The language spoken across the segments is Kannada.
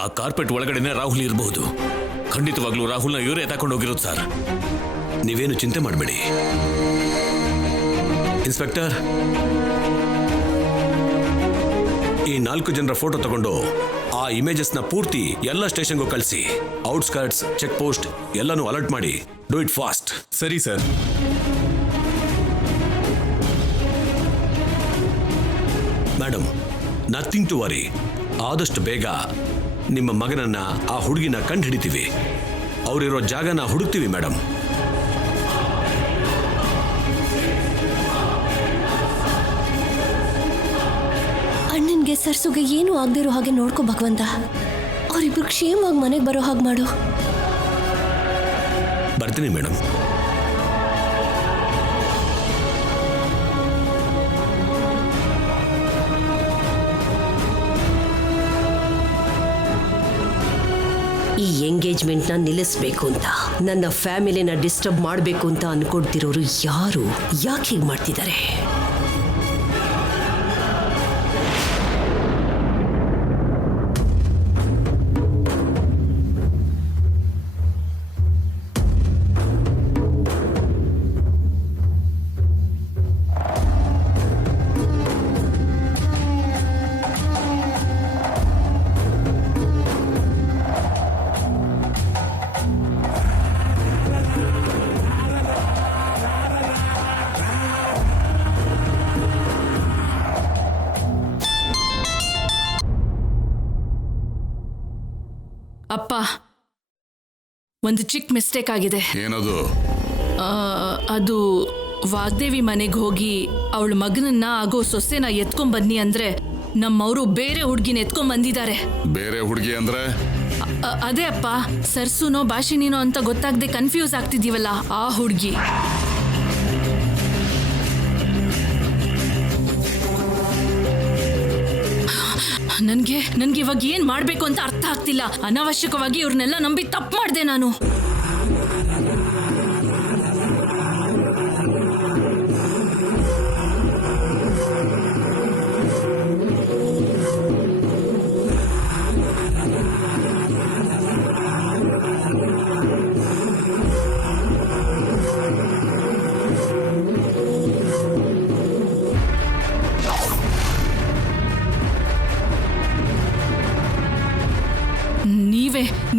ಆ ಕಾರ್ಪೆಟ್ ಒಳಗಡೆನೆ ರಾಹುಲ್ ಇರಬಹುದು. ಖಂಡಿತವಾಗ್ಲೂ ರಾಹುಲ್ನ ಇವರೇ ಎತ್ತಾಕೊಂಡು ಹೋಗಿರೋದು ಸರ್. ನೀವೇನು ಚಿಂತೆ ಮಾಡಬೇಡಿ. ಇನ್ಸ್ಪೆಕ್ಟರ್, ಈ 4 ಜನರ ಫೋಟೋ ತಗೊಂಡು ಆ ಇಮೇಜಸ್ನ ಪೂರ್ತಿ ಎಲ್ಲ ಸ್ಟೇಷನ್ಗೂ ಕಳಿಸಿ. ಔಟ್ಸ್ಕರ್ಟ್ಸ್, ಚೆಕ್ ಪೋಸ್ಟ್ ಎಲ್ಲನೂ ಅಲರ್ಟ್ ಮಾಡಿ. Do it fast. ಸರಿ sir. Madam, nothing to worry. ಆದಷ್ಟು ಬೇಗ ನಿಮ್ಮ ಮಗನನ್ನ, ಆ ಹುಡುಗಿನ ಕಂಡು ಹಿಡಿತೀವಿ. ಅವರಿರೋ ಜಾಗನ ಹುಡುಕ್ತೀವಿ ಮೇಡಮ್. ಅಣ್ಣನ್ಗೆ ಸರ್ಸುಗೆ ಏನೂ ಆಗದಿರೋ ಹಾಗೆ ನೋಡ್ಕೋ ಭಗವಂತ. ಅವರಿಬ್ರು ಕ್ಷೇಮವಾಗಿ ಮನೆಗೆ ಬರೋ ಹಾಗೆ ಮಾಡು. ಬರ್ತೀನಿ ಮೇಡಮ್. ಈ ಎಂಗೇಜ್ಮೆಂಟ್ನ ನಿಲ್ಲಿಸಬೇಕು ಅಂತ, ನನ್ನ ಫ್ಯಾಮಿಲಿನ ಡಿಸ್ಟರ್ಬ್ ಮಾಡಬೇಕು ಅಂತ ಅನ್ಕೊಳ್ತಿರೋರು ಯಾರು? ಯಾಕೆ ಹೀಗೆ ಮಾಡ್ತಿದ್ದಾರೆ? ಅಪ್ಪ, ಒಂದು ಚಿಕ್ಕ ಮಿಸ್ಟೇಕ್ ಆಗಿದೆ. ಏನದು? ಅದು ವಾಗ್ದೇವಿ ಮನೆಗೆ ಹೋಗಿ ಅವಳ ಮಗನನ್ನ ಆಗೋ ಸೊಸೆನ ಎತ್ಕೊಂಡ್ ಬನ್ನಿ ಅಂದ್ರೆ ನಮ್ಮವರು ಬೇರೆ ಹುಡುಗಿನ ಎತ್ಕೊಂಡ್ ಬಂದಿದ್ದಾರೆ. ಬೇರೆ ಹುಡುಗಿ ಅಂದ್ರೆ? ಅದೇ ಅಪ್ಪ, ಸರ್ಸುನೋ ಭಾಷಿಣಿನೋ ಅಂತ ಗೊತ್ತಾಗದೆ ಕನ್ಫ್ಯೂಸ್ ಆಗ್ತಿದೀವಲ್ಲ, ಆ ಹುಡುಗಿ. ನನ್ಗೆ ಇವಾಗ ಏನ್ ಮಾಡ್ಬೇಕು ಅಂತ ಅರ್ಥ ಆಗ್ತಿಲ್ಲ. ಅನಾವಶ್ಯಕವಾಗಿ ಇವ್ರನ್ನೆಲ್ಲ ನಂಬಿ ತಪ್ಪು ಮಾಡಿದೆ ನಾನು.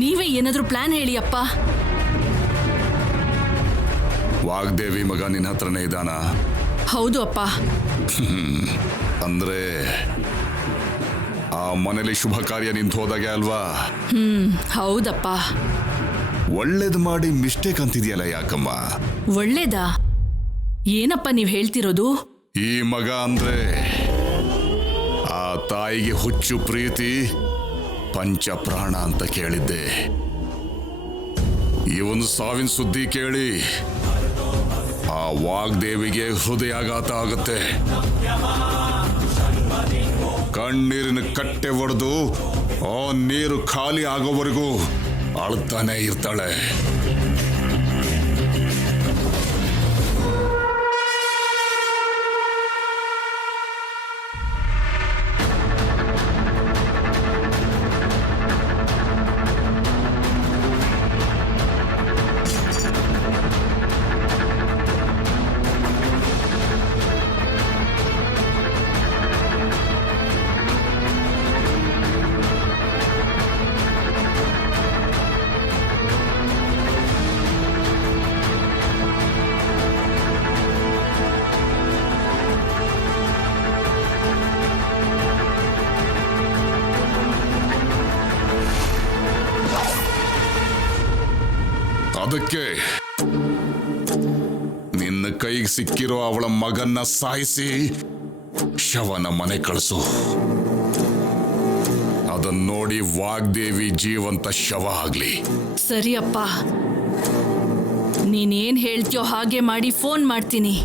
ನೀವೇ ಏನಾದ್ರೂ ಪ್ಲಾನ್ ಹೇಳಿ ಅಪ್ಪ. ವಾಗ್ದೇವಿ ಮಗ ನಿನ್ನ ಹತ್ರನೇ ಇದ್ದಾನ? ಹೌದು ಅಪ್ಪ. ಅಂದ್ರೆ ಆ ಮನೇಲಿ ಶುಭ ಕಾರ್ಯ ನಿಂತು ಹೋದಾಗೆ ಅಲ್ವಾ? ಹೌದಪ್ಪ. ಒಳ್ಳೇದು ಮಾಡಿ ಮಿಸ್ಟೇಕ್ ಅಂತಿದ್ಯಲ್ಲ ಯಾಕಮ್ಮ? ಒಳ್ಳೇದಾ? ಏನಪ್ಪ ನೀವ್ ಹೇಳ್ತಿರೋದು? ಈ ಮಗ ಅಂದ್ರೆ ಆ ತಾಯಿಗೆ ಹುಚ್ಚು ಪ್ರೀತಿ, ಪಂಚ ಪ್ರಾಣ ಅಂತ ಕೇಳಿದ್ದೆ. ಈ ಒಂದು ಸಾವಿನ ಸುದ್ದಿ ಕೇಳಿ ಆ ವಾಗ್ದೇವಿಗೆ ಹೃದಯಾಘಾತ ಆಗುತ್ತೆ. ಕಣ್ಣೀರಿನ ಕಟ್ಟೆ ಒಡೆದು ಆ ನೀರು ಖಾಲಿ ಆಗೋವರೆಗೂ ಅಳ್ತಾನೆ ಇರ್ತಾಳೆ. ಅದಕ್ಕೆ ನಿನ್ನ ಕೈಗೆ ಸಿಕ್ಕಿರೋ ಅವಳ ಮಗನ್ನ ಸಾಯಿಸಿ ಶವನ ಮನೆ ಕಳಿಸು. ಅದನ್ನ ನೋಡಿ ವಾಗ್ದೇವಿ ಜೀವಂತ ಶವ ಆಗ್ಲಿ. ಸರಿಯಪ್ಪ, ನೀನೇನ್ ಹೇಳ್ತೀಯೋ ಹಾಗೆ ಮಾಡಿ ಫೋನ್ ಮಾಡ್ತೀನಿ.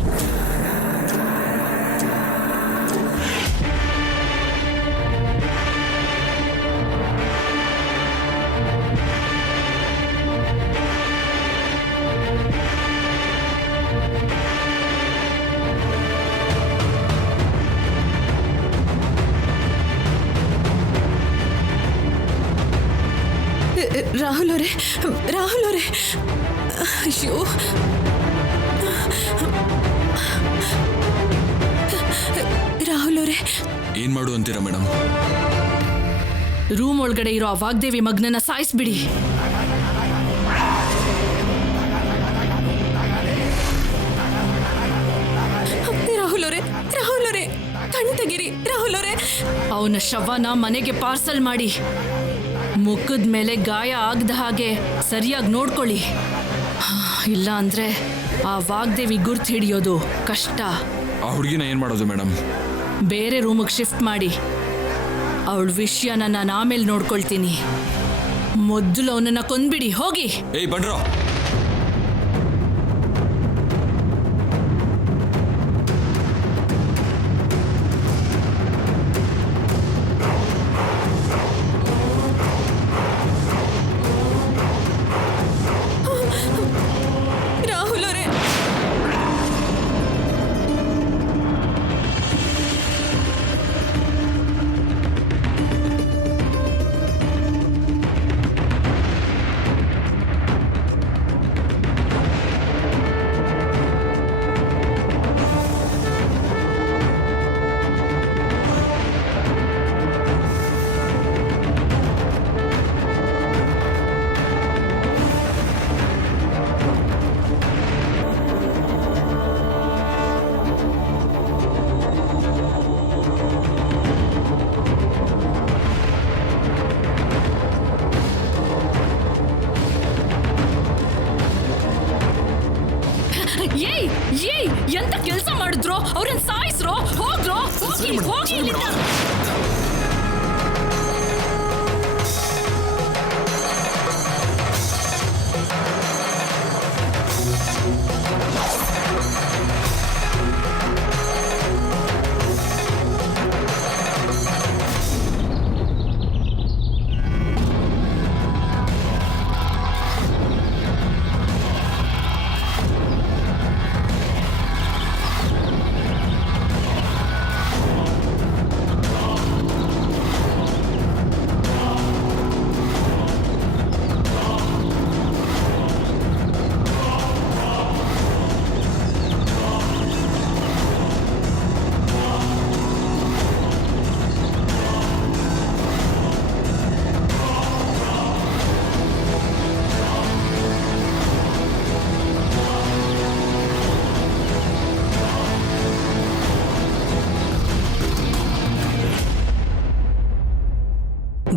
ರಾಹುಲ್ ಅವರೇ, ರಾಹುಲ್ ಅವರೇ, ಅಯ್ಯೋ, ರಾಹುಲ್ ಅವರೇ, ಏನ್ ಮಾಡು ಅಂತೀರಾ ಮೇಡಮ್? ರೂಮ್ ಒಳಗಡೆ ಇರೋ ಆ ವಾಗ್ದೇವಿ ಮಗನನ್ನ ಸಾಯಿಸ್ಬಿಡಿ. ರಾಹುಲ್ ಅವರೇ, ರಾಹುಲ್ ಅವರೇ, ಕಣ್ ತೆಗಿರಿ ರಾಹುಲ್ ಅವರೇ. ಅವನ ಶವನ ಮನೆಗೆ ಪಾರ್ಸಲ್ ಮಾಡಿ, ಮುಖದ ಮೇಲೆ ಗಾಯ ಆಗದ ಹಾಗೆ ಸರಿಯಾಗಿ ನೋಡ್ಕೊಳ್ಳಿ. ಇಲ್ಲ ಅಂದ್ರೆ ಆ ವಾಗ್ದೇವಿ ಗುರ್ತು ಹಿಡಿಯೋದು ಕಷ್ಟ. ಆ ಹುಡುಗಿನ ಏನ್ ಮಾಡೋದು ಮೇಡಮ್? ಬೇರೆ ರೂಮಿಗೆ ಶಿಫ್ಟ್ ಮಾಡಿ. ಅವಳ ವಿಷಯನ ನಾನು ಆಮೇಲೆ ನೋಡ್ಕೊಳ್ತೀನಿ. ಮೊದಲು ಅವನನ್ನ ಕೊಂದ್ಬಿಡಿ, ಹೋಗಿ. ಏಯ್ ಬನ್ರೋ. ರಾಹುಲ್ ಅವರೇ, ಏಯ್ ಏಯ್, ಎಂತ ಕೆಲಸ ಮಾಡಿದ್ರು? ಅವ್ರನ್ನ ಸಾಯಿಸ್ರೋ, ಹೋಗ್ರೋ, ಹೋಗಿ ಹೋಗಿ ಇಲ್ಲಿಂದ.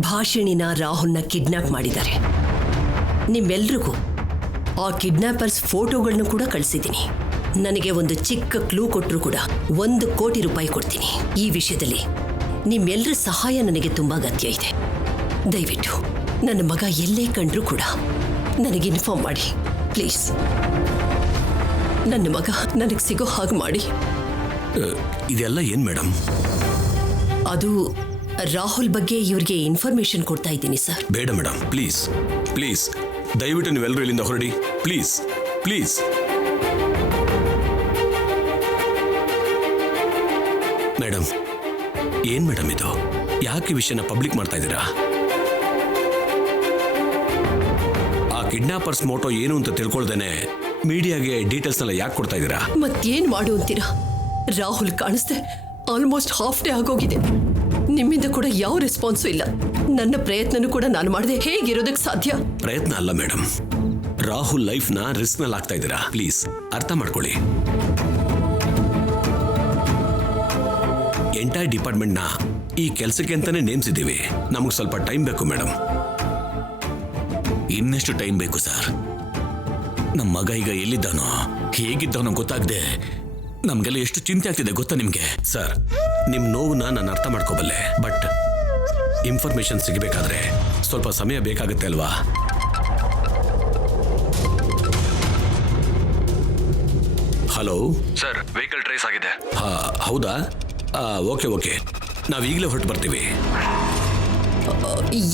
ಭಾಷಿಣಿನ ರಾಹುಲ್ನ ಕಿಡ್ನಾಪ್ ಮಾಡಿದ್ದಾರೆ. ನಿಮ್ಮೆಲ್ರಿಗೂ ಆ ಕಿಡ್ನಾಪರ್ಸ್ ಫೋಟೋಗಳನ್ನು ಕೂಡ ಕಳಿಸಿದ್ದೀನಿ. ನನಗೆ ಒಂದು ಚಿಕ್ಕ ಕ್ಲೂ ಕೊಟ್ಟರು ಕೂಡ 1 ಕೋಟಿ ರೂಪಾಯಿ ಕೊಡ್ತೀನಿ. ಈ ವಿಷಯದಲ್ಲಿ ನಿಮ್ಮೆಲ್ಲರ ಸಹಾಯ ನನಗೆ ತುಂಬ ಅಗತ್ಯ ಇದೆ. ದಯವಿಟ್ಟು ನನ್ನ ಮಗ ಎಲ್ಲೇ ಕಂಡ್ರೂ ಕೂಡ ನನಗೆ ಇನ್ಫಾರ್ಮ್ ಮಾಡಿ ಪ್ಲೀಸ್. ನನ್ನ ಮಗ ನನಗೆ ಸಿಗೋ ಹಾಗೆ ಮಾಡಿ. ಇದೆಲ್ಲ ಏನ್ ಮೇಡಮ್? ಅದು ರಾಹುಲ್ ಬಗ್ಗೆ ಇವ್ರಿಗೆ ಇನ್ಫಾರ್ಮೇಶನ್ ಕೊಡ್ತಾ ಇದ್ದೀನಿ ಸರ್. ಬೇಡ ಮೇಡಮ್, ಪ್ಲೀಸ್ ಪ್ಲೀಸ್, ದಯವಿಟ್ಟು ನೀವೆಲ್ಲರೂ ಇಲ್ಲಿಂದ ಹೊರಡಿ, ಪ್ಲೀಸ್ ಪ್ಲೀಸ್. ಮೇಡಮ್, ಏನ್ ಮೇಡಮ್ ಇದು? ಯಾಕೆ ವಿಷಯನ ಪಬ್ಲಿಕ್ ಮಾಡ್ತಾ ಇದ್ದೀರಾ? ಆ ಕಿಡ್ನಾಪರ್ಸ್ ಮೋಟೋ ಏನು ಅಂತ ತಿಳ್ಕೊಳ್ದೇನೆ ಮೀಡಿಯಾಗೆ ಡೀಟೇಲ್ಸ್ ಎಲ್ಲ ಯಾಕೆ ಕೊಡ್ತಾ ಇದ್ದೀರಾ? ಮತ್ತೇನ್ ಮಾಡು ಅಂತೀರಾ? ರಾಹುಲ್ ಕಾಣಿಸ್ದೆ ಆಲ್ಮೋಸ್ಟ್ ಹಾಫ್ ಡೇ ಆಗೋಗಿದೆ. ನಿಮ್ಮಿಂದ ಕೂಡ ಯಾವ ರೆಸ್ಪಾನ್ಸು ಇಲ್ಲ. ನನ್ನ ಪ್ರಯತ್ನನೂ ಕೂಡ ನಾನು ಮಾಡಿದೆ. ಹೇಗಿರೋದಕ್ಕೆ ಸಾಧ್ಯ? ಪ್ರಯತ್ನ ಅಲ್ಲ ಮೇಡಮ್, ರಾಹುಲ್ ಲೈಫ್ನ ರಿಸ್ಕ್ನಲ್ಲಿ ಆಗ್ತಾ ಇದ್ದೀರಾ. ಪ್ಲೀಸ್ ಅರ್ಥ ಮಾಡ್ಕೊಳ್ಳಿ. ಎಂಟೈರ್ ಡಿಪಾರ್ಟ್ಮೆಂಟ್ನ ಈ ಕೆಲಸಕ್ಕೆ ಅಂತಾನೆ ನೇಮಿಸಿದ್ದೀವಿ. ನಮಗೆ ಸ್ವಲ್ಪ ಟೈಮ್ ಬೇಕು ಮೇಡಮ್. ಇನ್ನೆಷ್ಟು ಟೈಮ್ ಬೇಕು ಸರ್? ನಮ್ಮ ಮಗ ಈಗ ಎಲ್ಲಿದ್ದಾನೋ ಹೇಗಿದ್ದಾನೋ ಗೊತ್ತಾಗದೆ ನಮಗೆಲ್ಲ ಎಷ್ಟು ಚಿಂತೆ ಆಗ್ತಿದೆ ಗೊತ್ತಾ ನಿಮಗೆ? ಸರ್, ನಿಮ್ಮ ನೋವನ್ನ ನಾನು ಅರ್ಥ ಮಾಡ್ಕೋಬಲ್ಲೆ, ಬಟ್ ಇನ್ಫಾರ್ಮೇಶನ್ ಸಿಗಬೇಕಾದ್ರೆ ಸ್ವಲ್ಪ ಸಮಯ ಬೇಕಾಗುತ್ತೆ ಅಲ್ವಾ? ಹಲೋ ಸರ್, ವೆಹಿಕಲ್ ಟ್ರೇಸ್ ಆಗಿದೆ. ಹೌದಾ? ಓಕೆ ಓಕೆ, ನಾವು ಈಗಲೇ ಹೊರಟು ಬರ್ತೀವಿ.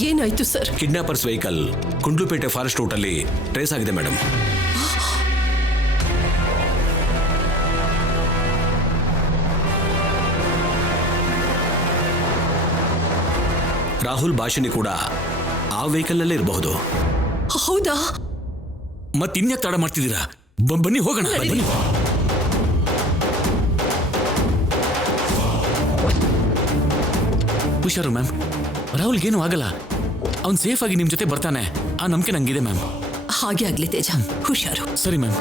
ಏನಾಯ್ತು sir? Kidnappers vehicle Gundlupet forest ರೂಟಲ್ಲಿ ಟ್ರೇಸ್ ಆಗಿದೆ ಮೇಡಮ್. ರಾಹುಲ್ ಭಾಷಿಣಿ ಕೂಡ ಆ ವೆಹಿಕಲ್ನಲ್ಲೇ ಇರಬಹುದು. ಹೌದಾ? ಮತ್ತಿನ್ಯಾಕೆ ತಡ ಮಾಡ್ತಿದ್ದೀರಾ? ಬನ್ನಿ ಹೋಗೋಣ. ಬನ್ನಿ. ಹುಷಾರು ಮ್ಯಾಮ್, ರಾಹುಲ್ಗೇನು ಆಗಲ್ಲ. ಅವ್ನು ಸೇಫ್ ಆಗಿ ನಿಮ್ ಜೊತೆ ಬರ್ತಾನೆ, ಆ ನಂಬಿಕೆ ನಂಗಿದೆ ಮ್ಯಾಮ್. ಹಾಗೆ ಆಗ್ಲಿ ತೇಜ, ಹುಷಾರು. ಸರಿ ಮ್ಯಾಮ್.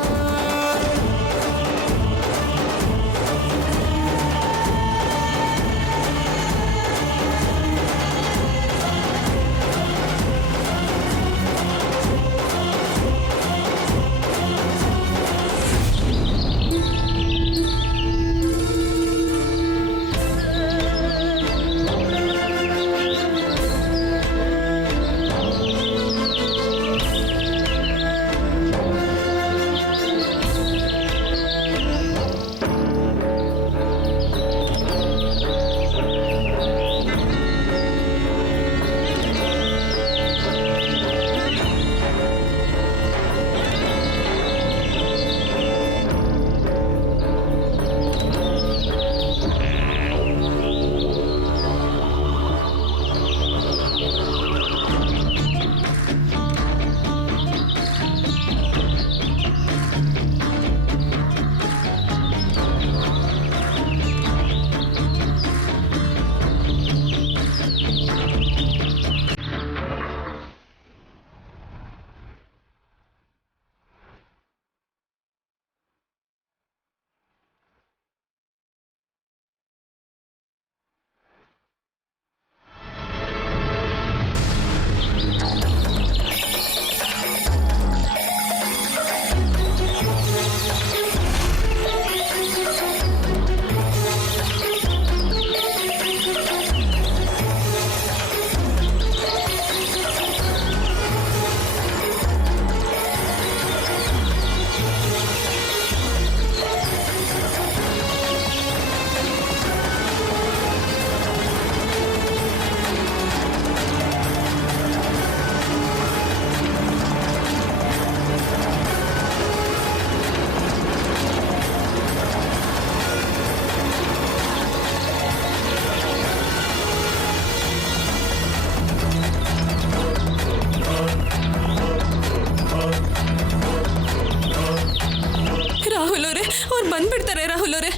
ಬಂದ್ಬಿಡ್ತಾರೆ ರಾಹುಲ್ ಅವರೇ.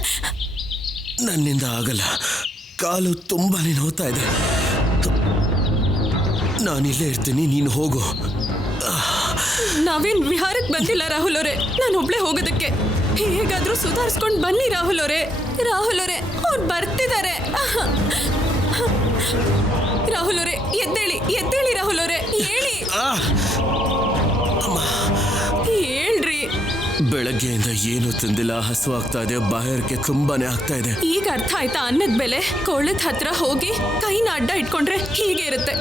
ನನ್ನಿಂದ ಆಗಲ್ಲ, ಕಾಲು ತುಂಬಾನೇ ನೋವ್ತಾ ಇದೆ. ನಾನಿಲ್ಲೇ ಇರ್ತೀನಿ, ನೀನು ಹೋಗು. ನಾವೇನ್ ವಿಹಾರಕ್ಕೆ ಬಂದಿಲ್ಲ ರಾಹುಲ್ ಅವರೇ, ನಾನು ಒಬ್ಳೆ ಹೋಗೋದಕ್ಕೆ. ಹೇಗಾದ್ರೂ ಸುಧಾರಿಸ್ಕೊಂಡು ಬನ್ನಿ ರಾಹುಲ್ ಅವರೇ. ರಾಹುಲ್ ಅವರೇ, ಅವ್ರು ಬರ್ತಿದ್ದಾರೆ. ರಾಹುಲ್ ಅವರೇ, ಎದ್ದೇಳಿ ಎದ್ದೇಳಿ ರಾಹುಲ್ ಅವರೇ, ಹೇಳಿ ಹೇಳ್ರಿ. ಬೆಳಗ್ಗೆಯಿಂದ ಏನು ತಿಂದಿಲ್ಲ, ಹಸು ಆಗ್ತಾ ಇದೆ, ಬಾಯಾರಿಕೆ ತುಂಬಾನೇ ಆಗ್ತಾ ಇದೆ. ಈಗ ಅರ್ಥ ಆಯ್ತಾ ಅನ್ನದ ಬೆಲೆ? ಕೋಳದ ಹತ್ರ ಹೋಗಿ ಕೈನ ಅಡ್ಡ ಇಟ್ಕೊಂಡ್ರೆ ಹೀಗೆ ಇರುತ್ತೆ.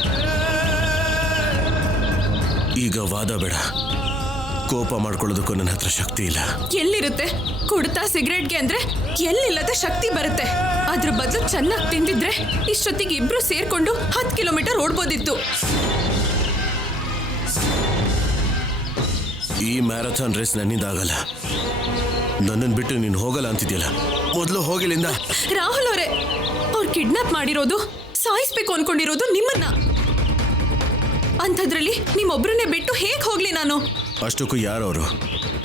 ಈಗ ವಾದ ಬೇಡ, ಕೋಪ ಮಾಡ್ಕೊಳ್ಳೋದಕ್ಕೂ ನನ್ನ ಹತ್ರ ಶಕ್ತಿ ಇಲ್ಲ. ಎಲ್ಲಿರುತ್ತೆ? ಕುಡ್ತಾ ಸಿಗರೇಟ್ಗೆ ಅಂದ್ರೆ ಎಲ್ಲಿಲ್ಲದ ಶಕ್ತಿ ಬರುತ್ತೆ. ಅದ್ರ ಬದಲು ಚೆನ್ನಾಗಿ ತಿಂದಿದ್ರೆ ಇಷ್ಟೊತ್ತಿಗೆ ಇಬ್ರು ಸೇರ್ಕೊಂಡು 10 ಕಿಲೋಮೀಟರ್ ಓಡ್ಬೋದಿತ್ತು. ಈ ಮ್ಯಾರಥಾನ್ ರೇಸ್ ನನ್ನಿಂದ ಆಗಲ್ಲ. ನನ್ನನ್ನು ಬಿಟ್ಟು ನೀನು ಹೋಗಲ್ಲ ಅಂತಿದ್ಯಲ್ಲ, ಮೊದಲು ಹೋಗಿಲ್ಲಿಂದ. ರಾಹುಲ್ ಅವರೇ, ಅವ್ರು ಕಿಡ್ನಾಪ್ ಮಾಡಿರೋದು, ಸಾಯಿಸ್ಬೇಕು ಅನ್ಕೊಂಡಿರೋದು ನಿಮ್ಮನ್ನ. ಅಂಥದ್ರಲ್ಲಿ ನಿಮ್ಮೊಬ್ರನ್ನೇ ಬಿಟ್ಟು ಹೇಗೆ ಹೋಗ್ಲಿ ನಾನು? ಅಷ್ಟಕ್ಕೂ ಯಾರವರು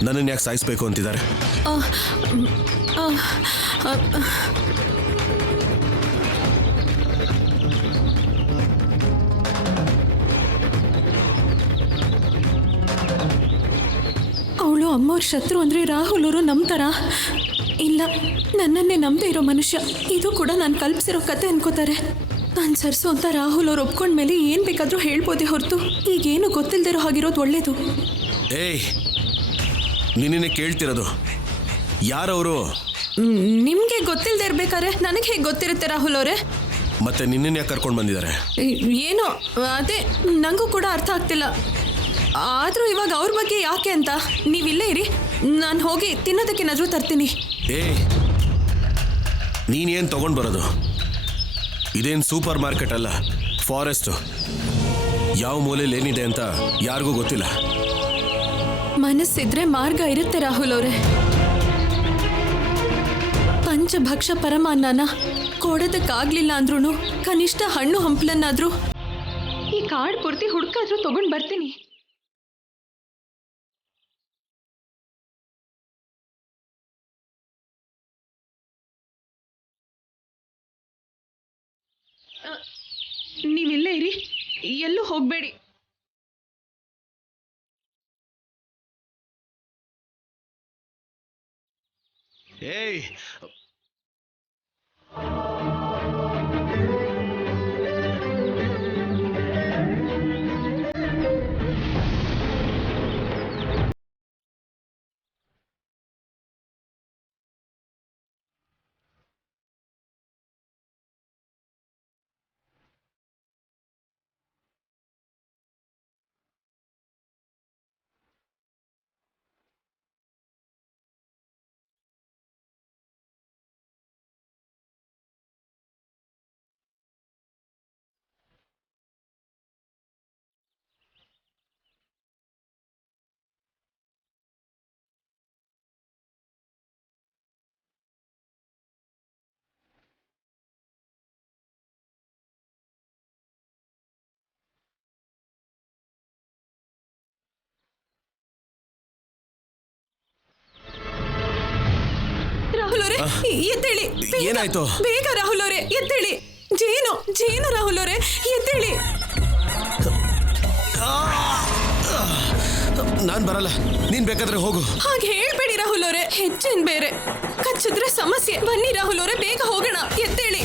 ನನ್ನನ್ನು ಯಾಕೆ ಸಾಯಿಸ್ಬೇಕು ಅಂತಿದ್ದಾರೆ? ಅವಳು ಅಮ್ಮವ್ರ ಶತ್ರು ಅಂದರೆ ರಾಹುಲ್ ಅವರು ನಂಬ್ತಾರ? ಇಲ್ಲ, ನನ್ನನ್ನೇ ನಂಬದೇ ಇರೋ ಮನುಷ್ಯ. ಇದು ಕೂಡ ನಾನು ಕಲ್ಪಿಸಿರೋ ಕತೆ ಅನ್ಕೋತಾರೆ. ನಾನು ಸರ್ಸು ಅಂತ ರಾಹುಲ್ ಅವ್ರು ಒಪ್ಕೊಂಡ್ಮೇಲೆ ಏನು ಬೇಕಾದರೂ ಹೇಳ್ಬೋದೇ ಹೊರತು ಈಗೇನು ಗೊತ್ತಿಲ್ಲದಿರೋ ಹಾಗಿರೋದು ಒಳ್ಳೇದು. ಏಯ್, ನಿನ್ನೆ ಕೇಳ್ತಿರೋದು ಯಾರವರು? ನಿಮಗೆ ಗೊತ್ತಿಲ್ಲದೆ ಇರ್ಬೇಕಾದ್ರೆ ನನಗೆ ಹೇಗೆ ಗೊತ್ತಿರುತ್ತೆ ರಾಹುಲ್ ಅವರೇ? ಮತ್ತೆ ನಿನ್ನನ್ನು ಯಾಕೆ ಕರ್ಕೊಂಡು ಬಂದಿದ್ದಾರೆ? ಏನೋ ಅದೇ ನನಗೂ ಕೂಡ ಅರ್ಥ ಆಗ್ತಿಲ್ಲ. ಆದರೂ ಇವಾಗ ಅವ್ರ ಬಗ್ಗೆ ಯಾಕೆ ಅಂತ ನೀವಿಲ್ಲೇ ಇರಿ, ನಾನು ಹೋಗಿ ತಿನ್ನೋದಕ್ಕೇನಾದರೂ ತರ್ತೀನಿ. ಏಯ್, ನೀನೇನು ತಗೊಂಡು ಬರೋದು? ಇದೇನು ಸೂಪರ್ ಮಾರ್ಕೆಟ್ ಅಲ್ಲ, ಫಾರೆಸ್ಟು. ಯಾವ ಮೂಲೆಯಲ್ಲಿ ಏನಿದೆ ಅಂತ ಯಾರಿಗೂ ಗೊತ್ತಿಲ್ಲ. ಮನಸ್ಸಿದ್ರೆ ಮಾರ್ಗ ಇರುತ್ತೆ ರಾಹುಲ್ ಅವರೇ. ಪಂಚಭಕ್ಷ ಪರಮಾನ್ನನ ಕೊಡೋದಕ್ಕಾಗ್ಲಿಲ್ಲ ಅಂದ್ರೂ ಕನಿಷ್ಠ ಹಣ್ಣು ಹಂಪಲನ್ನಾದ್ರೂ ಈ ಕಾಡ್ ಪೂರ್ತಿ ಹುಡ್ಕಾದ್ರೂ ತಗೊಂಡ್ ಬರ್ತೀನಿ. ನೀವಿಲ್ಲೇ ಇರಿ, ಎಲ್ಲೂ ಹೋಗ್ಬೇಡಿ. ಏಯ್, ರಾಹುಲ್ ಅವರೇ ಎದ್ದೇಳಿ, ಏನಾಯ್ತು? ಬೇಗ ರಾಹುಲ್ ಅವರೇ ಎದ್ದೇಳಿ. ಜೇನು ರಾಹುಲ್ ಅವರೇ ಎದ್ದೇಳಿ. ನಾನ್ ಬರಲ್ಲ, ನೀನ್ ಬೇಕಾದ್ರೆ ಹೋಗು. ಹಾಗೆ ಹೇಳ್ಬೇಡಿ ರಾಹುಲ್ ಅವರೇ, ಹೆಚ್ಚೇನ್ ಬೇರೆ ಕಚ್ಚಿದ್ರೆ ಸಮಸ್ಯೆ. ಬನ್ನಿ ರಾಹುಲ್ ಅವರೇ, ಬೇಗ ಹೋಗೋಣ, ಎದ್ದೇಳಿ.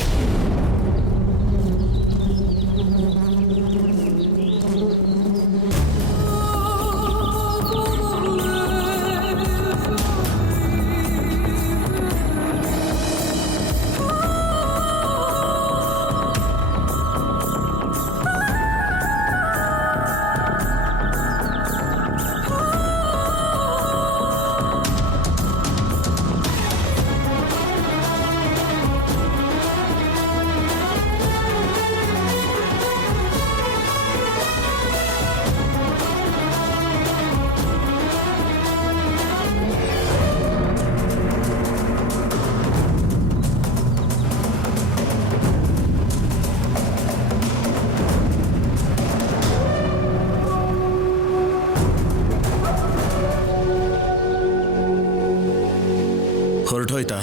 ಹೊರಟೋಯ್ತಾ?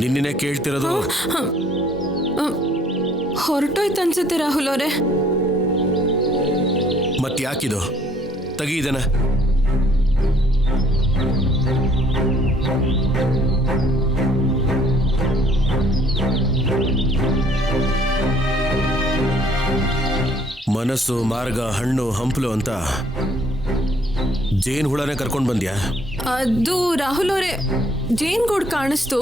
ನಿನ್ನೆ ಕೇಳ್ತಿರೋದು. ಹೊರಟೋಯ್ತು ಅನ್ಸುತ್ತೆ ರಾಹುಲ್ ಅವರೇ. ಮತ್ ಯಾಕಿದು? ತೆಗಿ ಇದನ್ನ. ಮನಸ್ಸು, ಮಾರ್ಗ, ಹಣ್ಣು, ಹಂಪಲು ಅಂತ ಜೇನ್ ಹುಳನೇ ಕರ್ಕೊಂಡ್ ಬಂದ್ಯಾ? ಅದು ರಾಹುಲ್ ಅವರೇ, ಜೇನ್ ಗೂಡ್ ಕಾಣಿಸ್ತು,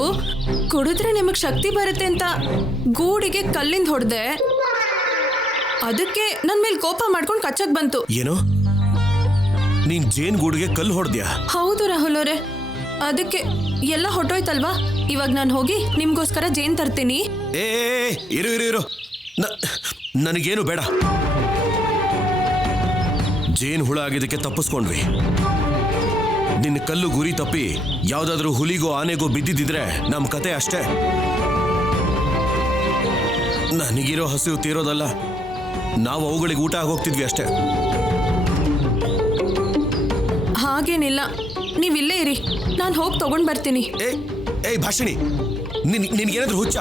ಕುಡಿದ್ರೆ ನಿಮಗ್ ಶಕ್ತಿ ಬರುತ್ತೆ ಅಂತ ಗೂಡಿಗೆ ಕಲ್ಲಿಂದ ಹೊಡೆದೆ. ಅದಕ್ಕೆ ನನ್ ಮೇಲೆ ಕೋಪ ಮಾಡ್ಕೊಂಡು ಕಚ್ಚಕ್ ಬಂತು. ಏನು? ನೀನ್ ಜೇನ್ ಗೂಡಿಗೆ ಕಲ್ಲು ಹೊಡೆದ್ಯಾ? ಹೌದು ರಾಹುಲ್ ಅವರೇ, ಅದಕ್ಕೆ ಎಲ್ಲ ಹೊಟ್ಟೋಯ್ತಲ್ವಾ. ಇವಾಗ ನಾನು ಹೋಗಿ ನಿಮ್ಗೋಸ್ಕರ ಜೇನ್ ತರ್ತೀನಿ. ಏ ಇರು ಇರು ಇರು, ನನಗೇನು ಬೇಡ. ಜೇನ್ ಹುಳ ಆಗಿದ್ದಕ್ಕೆ ತಪ್ಪಿಸ್ಕೊಂಡ್ವಿ. ನಿನ್ನ ಕಲ್ಲು ಗುರಿ ತಪ್ಪಿ ಯಾವ್ದಾದ್ರೂ ಹುಲಿಗೋ ಆನೆಗೋ ಬಿದ್ದಿದ್ರೆ ನಮ್ ಕತೆ ಅಷ್ಟೇ. ನನಗಿರೋ ಹಸಿವು ತೀರೋದಲ್ಲ, ನಾವು ಅವುಗಳಿಗೆ ಊಟ ಆಗೋಗ್ತಿದ್ವಿ ಅಷ್ಟೇ. ಹಾಗೇನಿಲ್ಲ, ನೀವಿಲ್ಲೇ ಇರಿ, ನಾನು ಹೋಗಿ ತಗೊಂಡ್ ಬರ್ತೀನಿ. ಏಯ್ ಭಾಷಿಣಿ, ನಿನ್ಗೇನಾದ್ರೂ ಹುಚ್ಚ?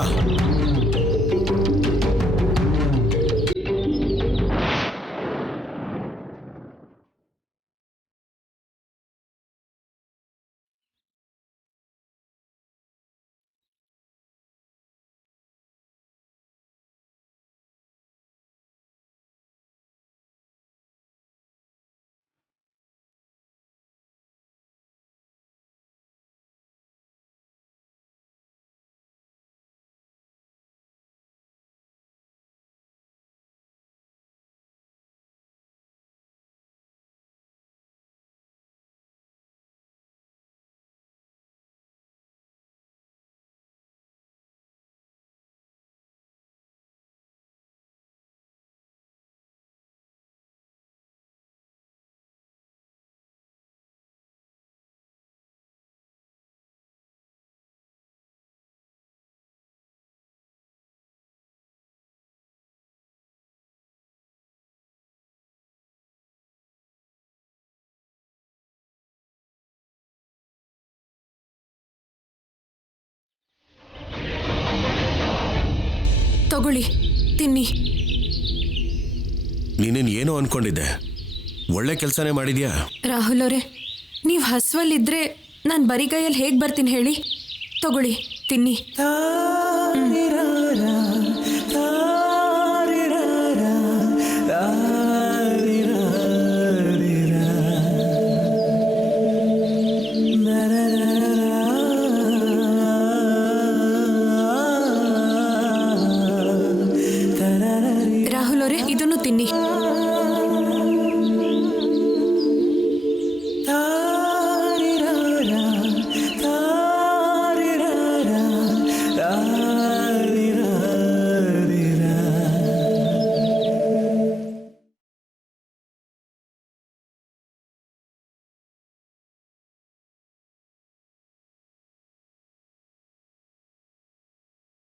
ತಗೊಳ್ಳಿ, ತಿನ್ನಿ. ನೀನೇನು ಏನೋ ಅನ್ಕೊಂಡಿದ್ದೆ, ಒಳ್ಳೆ ಕೆಲಸನೇ ಮಾಡಿದ್ಯಾ. ರಾಹುಲ್ ಅವರೇ, ನೀವು ಹಸುವಲ್ಲಿದ್ದರೆ ನಾನು ಬರಿಗೈಯಲ್ಲಿ ಹೇಗೆ ಬರ್ತೀನಿ ಹೇಳಿ? ತಗೊಳ್ಳಿ, ತಿನ್ನಿ. ರಾಹುಲ್ ಅವರೇ, ಇದನ್ನು ತಿನ್ನಿ.